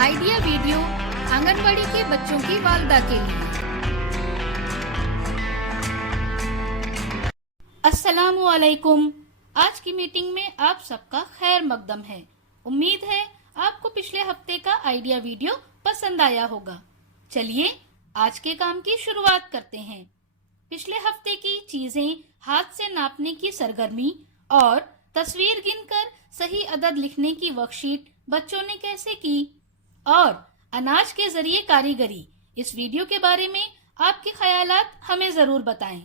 Idea video anganwadi के बच्चों की वालदा के लिए। अस्सलामु अलैकुम। आज की मीटिंग में आप सबका खैर मकदम है। उम्मीद है आपको पिछले हफ्ते का आइडिया वीडियो पसंद आया होगा। चलिए आज के काम की शुरुआत करते हैं। पिछले हफ्ते की चीजें हाथ से नापने की सरगर्मी और तस्वीर गिनकर सही अदद लिखने की वर्कशीट बच्चों ने कैसे की और अनाज के जरिए कारीगरी, इस वीडियो के बारे में आपके ख्यालात हमें जरूर बताएं।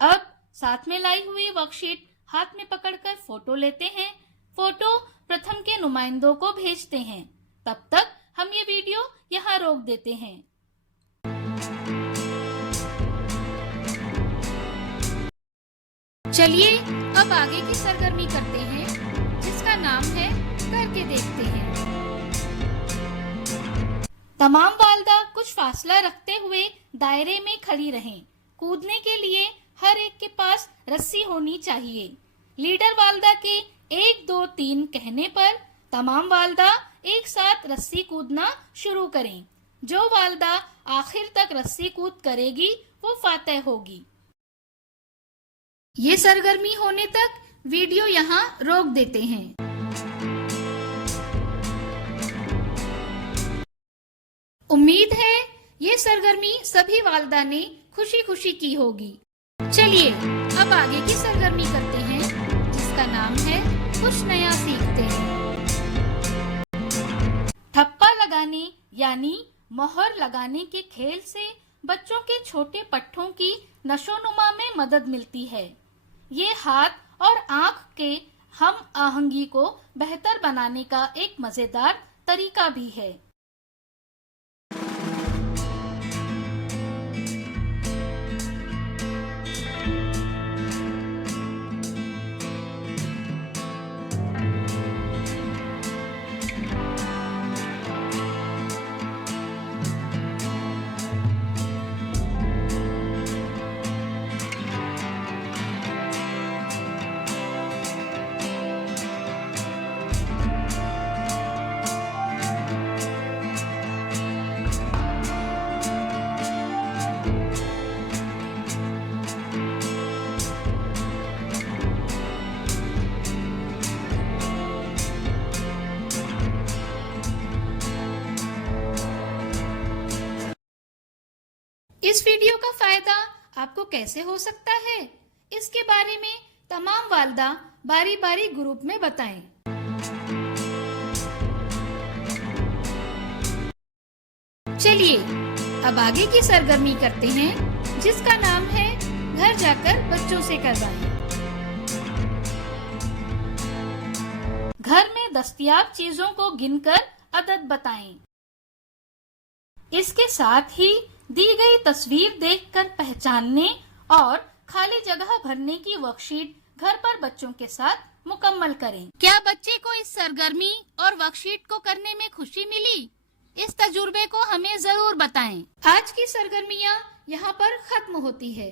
अब साथ में लाई हुई वर्कशीट हाथ में पकड़कर फोटो लेते हैं। फोटो प्रथम के नुमाइंदों को भेजते हैं। तब तक हम ये वीडियो यहाँ रोक देते हैं। चलिए अब आगे की सरगर्मी करते हैं, जिसका नाम है करके देखते हैं। तमाम वालदा कुछ फासला रखते हुए दायरे में खड़ी रहें। कूदने के लिए हर एक के पास रस्सी होनी चाहिए। लीडर वालदा के 1, 2, 3 कहने पर तमाम वालदा एक साथ रस्सी कूदना शुरू करें। जो वालदा आखिर तक रस्सी कूद करेगी वो फातेह होगी। ये सरगर्मी होने तक वीडियो यहाँ रोक देते हैं। उम्मीद है ये सरगर्मी सभी वालदा ने खुशी खुशी की होगी। चलिए अब आगे की सरगर्मी करते हैं, जिसका नाम है कुछ नया सीखते हैं। ठप्पा लगाने यानी मोहर लगाने के खेल से बच्चों के छोटे पट्टों की नशोनुमा में मदद मिलती है। ये हाथ और आंख के हम आहंगी को बेहतर बनाने का एक मजेदार तरीका भी है। इस वीडियो का फायदा आपको कैसे हो सकता है, इसके बारे में तमाम वालदा बारी बारी ग्रुप में बताएं। चलिए अब आगे की सरगर्मी करते हैं, जिसका नाम है घर जाकर बच्चों से करवाएं। घर में दस्तयाब चीजों को गिनकर अदद बताएं। इसके साथ ही दी गई तस्वीर देखकर पहचानने और खाली जगह भरने की वर्कशीट घर पर बच्चों के साथ मुकम्मल करें। क्या बच्चे को इस सरगर्मी और वर्कशीट को करने में खुशी मिली? इस तजुर्बे को हमें जरूर बताएं। आज की सरगर्मियां यहाँ पर खत्म होती है।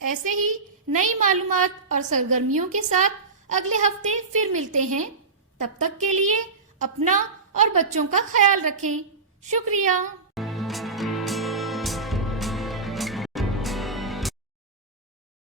ऐसे ही नई मालूमात और सरगर्मियों के साथ अगले हफ्ते फिर मिलते हैं। तब तक के लिए अपना और बच्चों का ख्याल रखें। शुक्रिया।